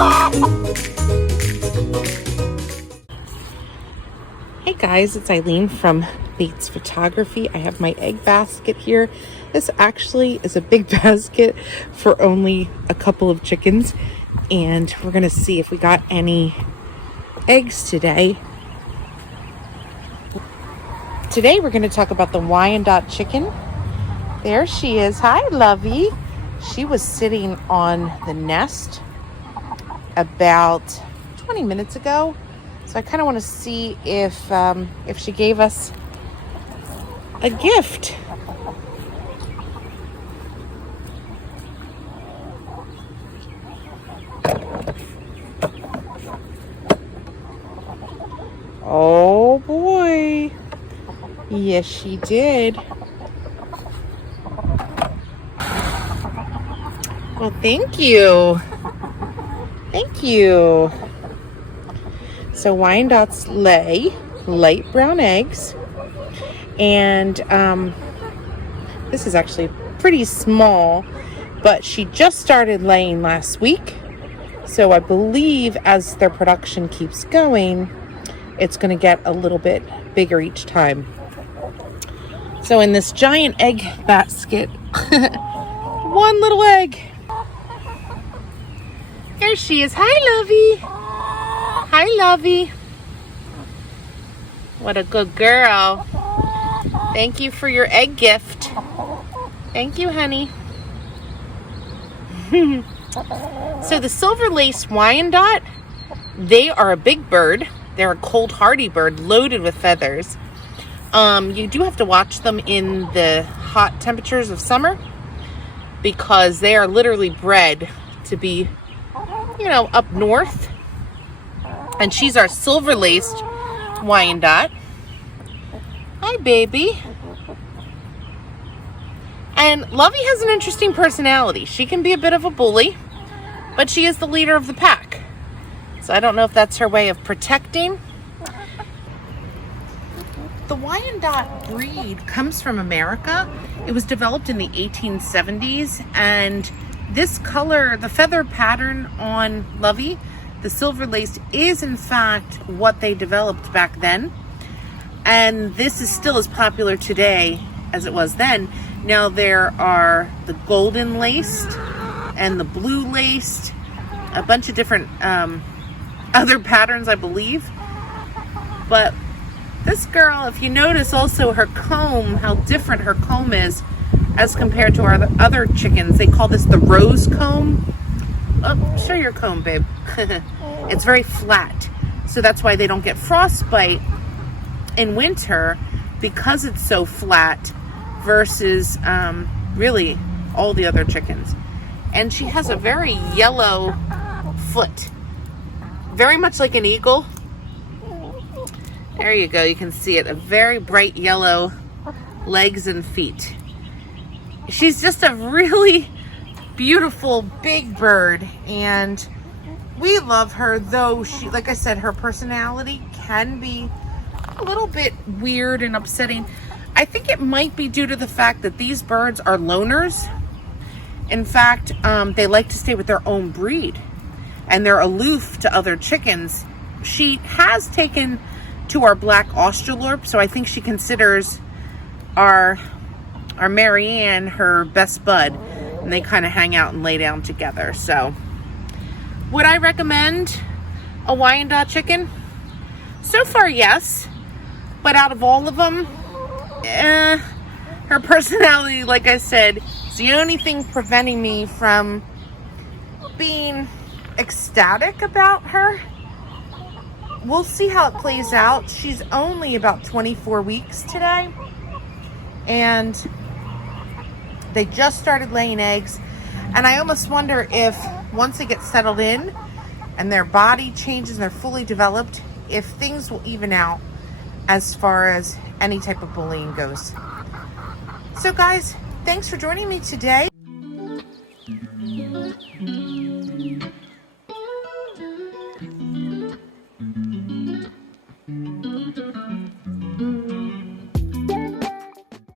Hey guys, it's Eileen from Bates Photography. I have my egg basket here. This actually is a big basket for only a couple of chickens, and we're gonna see if we got any eggs today. Today we're gonna talk about the Wyandotte Chicken. There she is. Hi, Lovey. She was sitting on the nest about 20 minutes ago. So I kind of want to see if she gave us a gift. Oh boy. Yes, she did. Well, thank you. Thank you. So Wyandottes lay light brown eggs, and this is actually pretty small, but she just started laying last week. So I believe as their production keeps going, it's going to get a little bit bigger each time. So in this giant egg basket, one little egg. There she is. Hi, Lovey. Hi, Lovey. What a good girl. Thank you for your egg gift. Thank you, honey. So the silver-laced Wyandotte, they are a big bird. They're a cold, hardy bird loaded with feathers. You do have to watch them in the hot temperatures of summer because they are literally bred to be, up north. And she's our silver-laced Wyandotte. Hi, baby. And Lovey has an interesting personality. She can be a bit of a bully, but she is the leader of the pack. So I don't know if that's her way of protecting. The Wyandotte breed comes from America. It was developed in the 1870s, and this color, the feather pattern on Lovey, the silver-laced, is in fact what they developed back then. And this is still as popular today as it was then. Now there are the golden laced and the blue laced, a bunch of different other patterns, I believe. But this girl, if you notice also her comb, how different her comb is as compared to our other chickens. They call this the rose comb. Oh, show your comb, babe. It's very flat. So that's why they don't get frostbite in winter, because it's so flat versus really all the other chickens. And she has a very yellow foot. Very much like an eagle. There you go. You can see it. A very bright yellow legs and feet. She's just a really beautiful big bird, and we love her, though she, like I said, her personality can be a little bit weird and upsetting. I think it might be due to the fact that these birds are loners. In fact, they like to stay with their own breed, and they're aloof to other chickens. She has taken to our black Australorp, so I think she considers our Marianne her best bud, and they kind of hang out and lay down together. So would I recommend a Wyandotte chicken? So far, yes. But out of all of them, her personality, like I said, is the only thing preventing me from being ecstatic about her. We'll see how it plays out. She's only about 24 weeks today, and they just started laying eggs. And I almost wonder if once they get settled in and their body changes and they're fully developed, if things will even out as far as any type of bullying goes. So guys, thanks for joining me today.